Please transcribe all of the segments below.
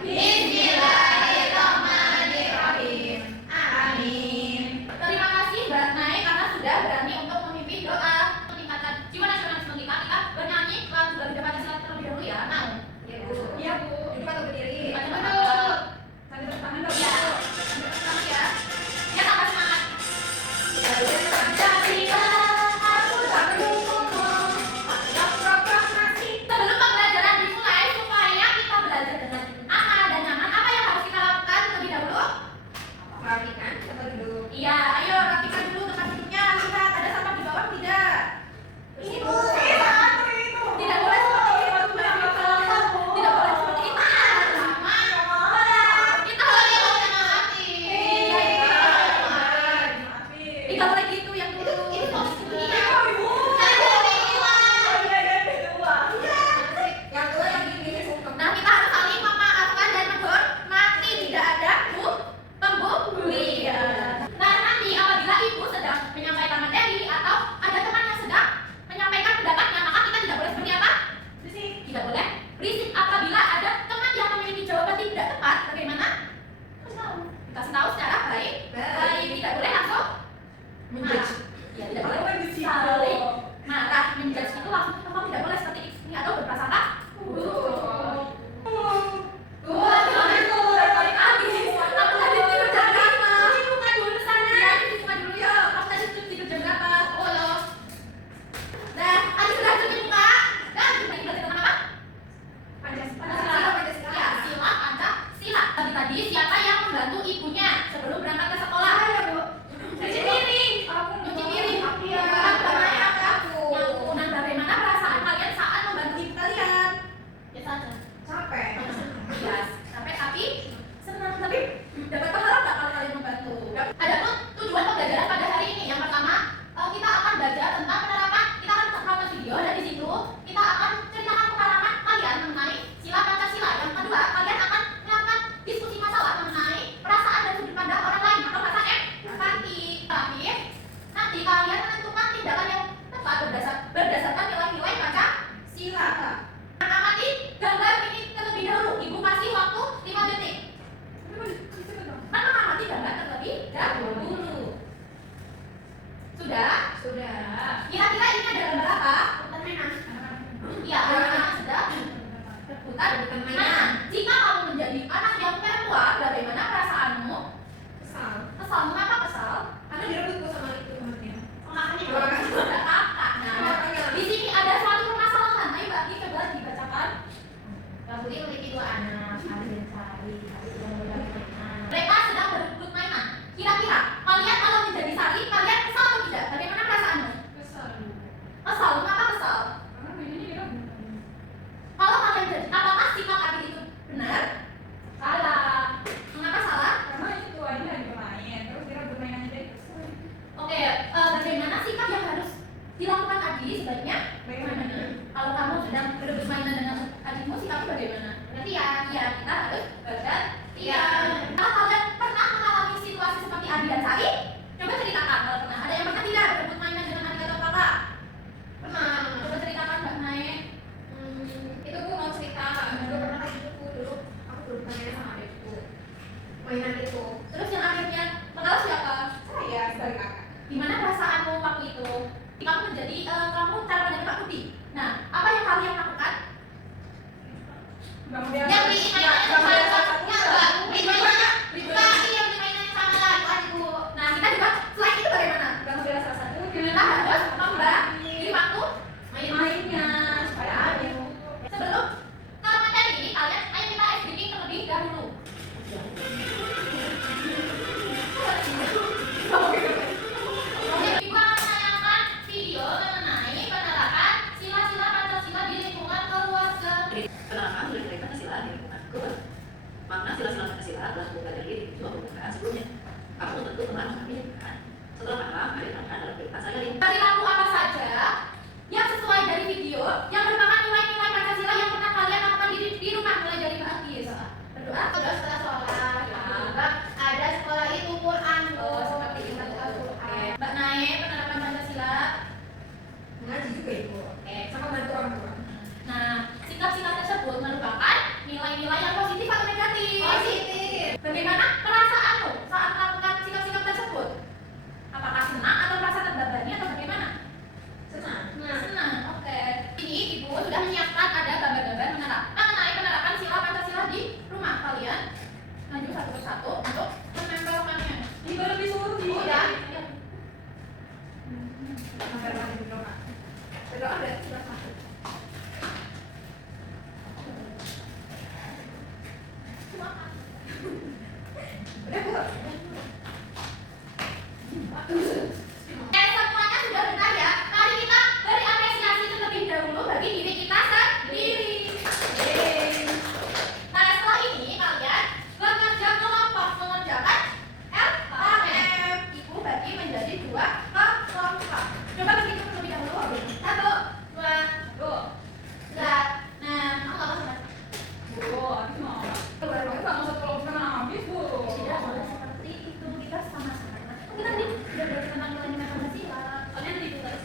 Bismillahirrahmanirrahim. Amin. Terima kasih Mbak Nai karena sudah berani untuk memimpin doa peningkatan jiwa nasionalisme kita. Kita bernyanyi lagu Garuda Pancasila terlebih dahulu ya. Mau? Iya Bu. Iya Bu. Duduk atau berdiri? Betul. Sambil bertangan dulu. Ya. Sambil ya. Ya tambah semangat. Pancasila, aku tak mendukungmu. Pakai proklamasi. Sebelum pembelajaran dimulai, supaya kita belajar dengan aman dan nyaman, apa yang harus kita lakukan terlebih dahulu? Merapikan atau duduk? Iya, ayo rapikan dulu tempat duduknya. Lihat, ada sampah di bawah tidak? Itu. Tidak boleh seperti itu. Tidak boleh seperti itu. Sama. Kita lagi hati. Tidak boleh gitu yang dulu. Ini posisi dunia. Yang dua yang ini sungkem. Nah, kita harus saling memaafkan dan menghormati. Tidak ada pembulian. Nah, nanti apabila ibu sedang menyampaikan materi atau ada teman yang sedang menyampaikan pendapatnya, maka kita tidak boleh seperti apa? Tidak boleh berisik. Apabila ada teman yang memiliki jawaban tidak tepat, bagaimana? Kasih tahu secara baik. Tidak boleh langsung Menjudge. Ya, tidak boleh saling marah. Menjudge itu langsung kamu tidak boleh seperti ini atau berprasangka buruk. Aku tadi tidur jam berapa? Buka dulu sana. Ya, buka dulu ya. Kamu tadi tidur jam berapa? Nah, Adi sudah cuci muka. Dan kita belajar tentang apa? Pancasila. Ya, sila Pancasila. Tadi siapa yang membantu ibunya sebelum berangkat ke sekolah? Cuci piring. Cuci piring. Nah, bagaimana perasaan kalian saat membantu ibu kalian? Biasa aja. Capek. Ya, sampai tapi senang, tapi dapat pahala nggak kalau kalian membantu? Adapun tujuan pembelajaran pada hari ini, yang pertama kita akan belajar tentang penerapan. Kita akan nonton video dan di situ kita akan ceritakan pengalaman kalian mengenai sila Pancasila. Yang kedua, kalian akan melakukan diskusi masalah mengenai perasaan dan sudut pandang orang lain atau bahasa empati. Terakhir, nanti kalian menentukan tindakan yang tepat berdasarkan nilai-nilai Pancasila. Amati gambar ini terlebih dahulu. Ibu kasih waktu 5 detik. Mengamati gambar terlebih dahulu. Sudah? Kira-kira ini ada gambar apa? Iya, anak sedang berputar. Nah, jika kamu menjadi anak yang perempuan, bagaimana perasaanmu? Kesal. Mengapa kesal? Karena direbut Bu sama itu temannya. Makanya ada kakak. Nah, di sini ada suatu permasalahan. Ayo Mbak, ini coba dibacakan. Budi memiliki 2 anak, Ari dan Sari. Mereka sedang berebut mainan. Kira-kira kalian kalau menjadi Sari, kalian kesal atau tidak? Bagaimana perasaanmu? Kesal. Mengapa kesal? Kalau kalian jadi, apakah sikap Ari itu benar? Salah. Mengapa salah? Oke, bagaimana sikap yang harus dilakukan Adi sebaiknya? Bagaimana? Kalau kamu sedang berebut mainan dengan adikmu, sikapmu bagaimana? Berarti ya kita harus bergantian. Kalau kalian pernah mengalami situasi seperti Adi dan Sari, coba ceritakan kalau pernah. Ada yang pernah tidak berebut mainan dengan adik atau kakak? Pernah. Coba ceritakan Mbak Nae. Itu Bu mau cerita. Dulu pernah kayak gitu Bu. Dulu aku berebut mainan sama adikku. Mainan itu. Terus yang akhirnya mengalah siapa? Saya sebagai kakak. Gimana perasaanmu waktu itu? Kamu menjadi kamu cara pandang Pak Budi. Nah, apa yang kalian lakukan? Yang di mainan itu salah satunya Mbak. Udah Bu. Semuanya sudah benar ya. Mari kita beri apresiasi terlebih dahulu bagi diri kita sendiri. Nah, setelah ini kalian bekerja kelompok mengerjakan LKM. Ibu bagi menjadi 2 kelompok. Coba kita terlebih dahulu. 1, 2, Bu. 3. Nah, aku nggak masuk. Bu, habis mau. Baru sama satu kelompok kan habis Bu. Tidak boleh seperti itu. Kita sama-sama. Kita tadi sudah belajar tentang nilai-nilai Pancasila. Kalian ditulis.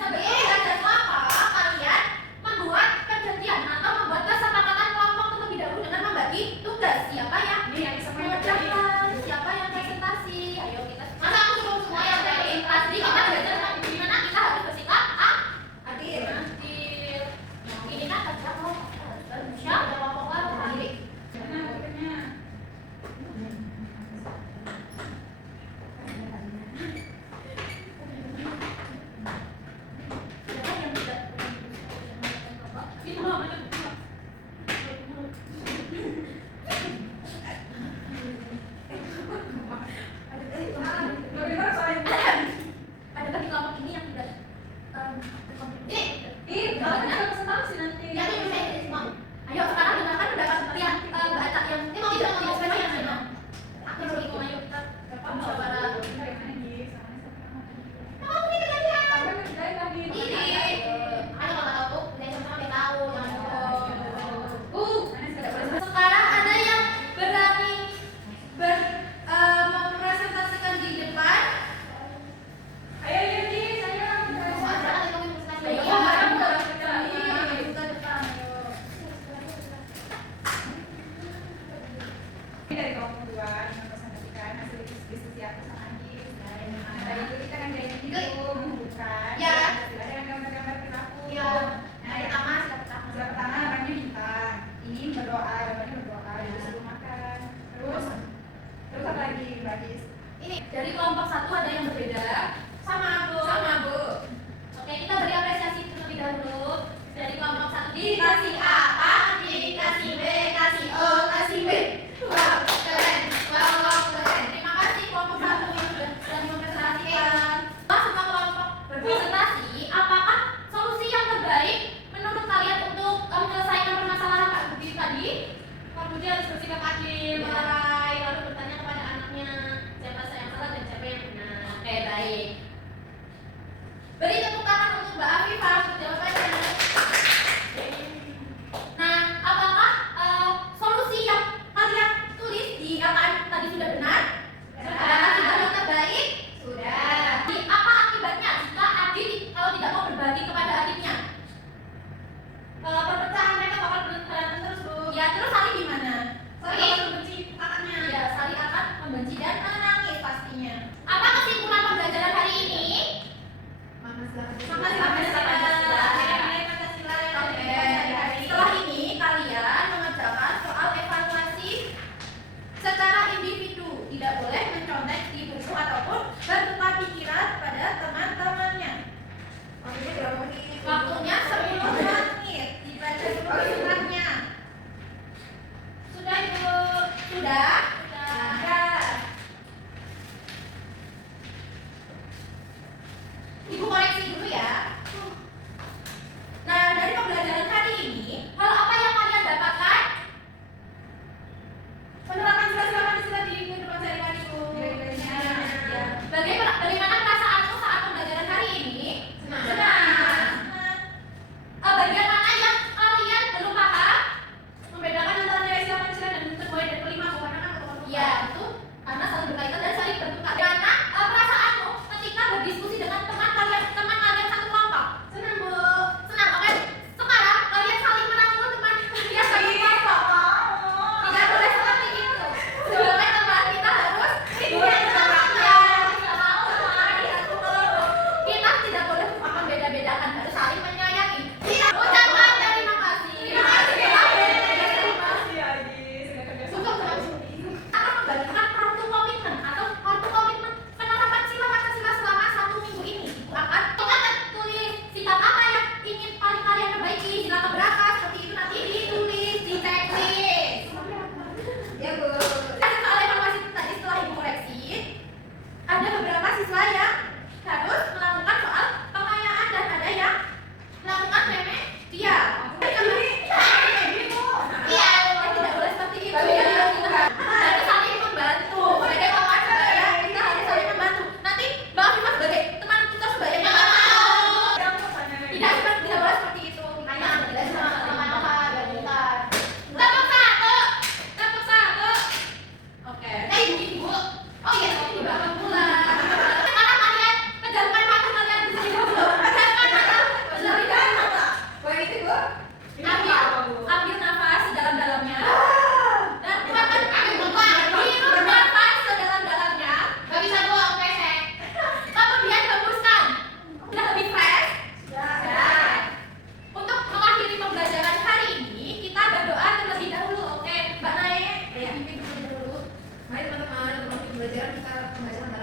Sebagai belajar kelompok, kalian membuat perjanjian atau membuat kesepakatan kelompok terlebih dahulu dengan membagi tugas. Siapa yang mengerjakan, siapa yang presentasi. Ayo kita. Masa aku suruh semua yang presentasi? Kita belajar tentang gimana kita harus bersikap adil. Ini kan kerja kelompok. Siapa kelompok lalu? Mana bukunya? Bagaimana soalnya? Ada bagi kelompok ini yang tidak ini Ih, kalau kita presentasi nanti. ya itu saya semua. Ayo sekarang dengarkan pendapat yang baca yang ini mau tidak yang mana? Aku suruh ikut ayo kita musyawarah. Kamu ini kejadian. Ini ayo kalau tahu tuh udah sama tahu sekarang ada yang berani mempresentasikan di depan. Ayo Yudi, saya ini dari kelompok 2 yang mempresentasikan hasil diskusi aku sama Andi. Nah, tadi itu kita kan gaya gitu membuka. Ya. Istilahnya kan gambar-gambar perilaku. Ya. Nah, yang sila pertama namanya bintang. Ini berdoa, gambarnya berdoa sebelum makan. Terus apa lagi, Bagis? Ini dari kelompok 1 ada yang berbeda. Sama Bu. Oke, kita beri apresiasi terlebih dahulu. Dari kelompok 1 dikasih A, dikasih B, kasih O, kasih B. Wow, keren. Terima kasih kelompok 1 yang sudah mempresentasikan. Masuk ke kelompok berpresentasi, apakah solusi yang terbaik menurut kalian untuk menyelesaikan permasalahan Pak Budi tadi? Pak Budi harus bersikap adil, melerai, lalu bertanya kepada anaknya siapa yang salah dan siapa yang benar. Oke, baik. Beri tepuk tangan untuk Mbak Afifah untuk jawabannya. Nah, apakah solusi yang kalian tulis di LKM tadi sudah benar? Apakah sudah yang terbaik? Sudah. Jadi, apa akibatnya jika adik kalau tidak mau berbagi kepada adiknya? Perpecahan mereka bakal berantem terus, Bu. Ya, terus saling gimana? Saling benci kakaknya kita pembelajaran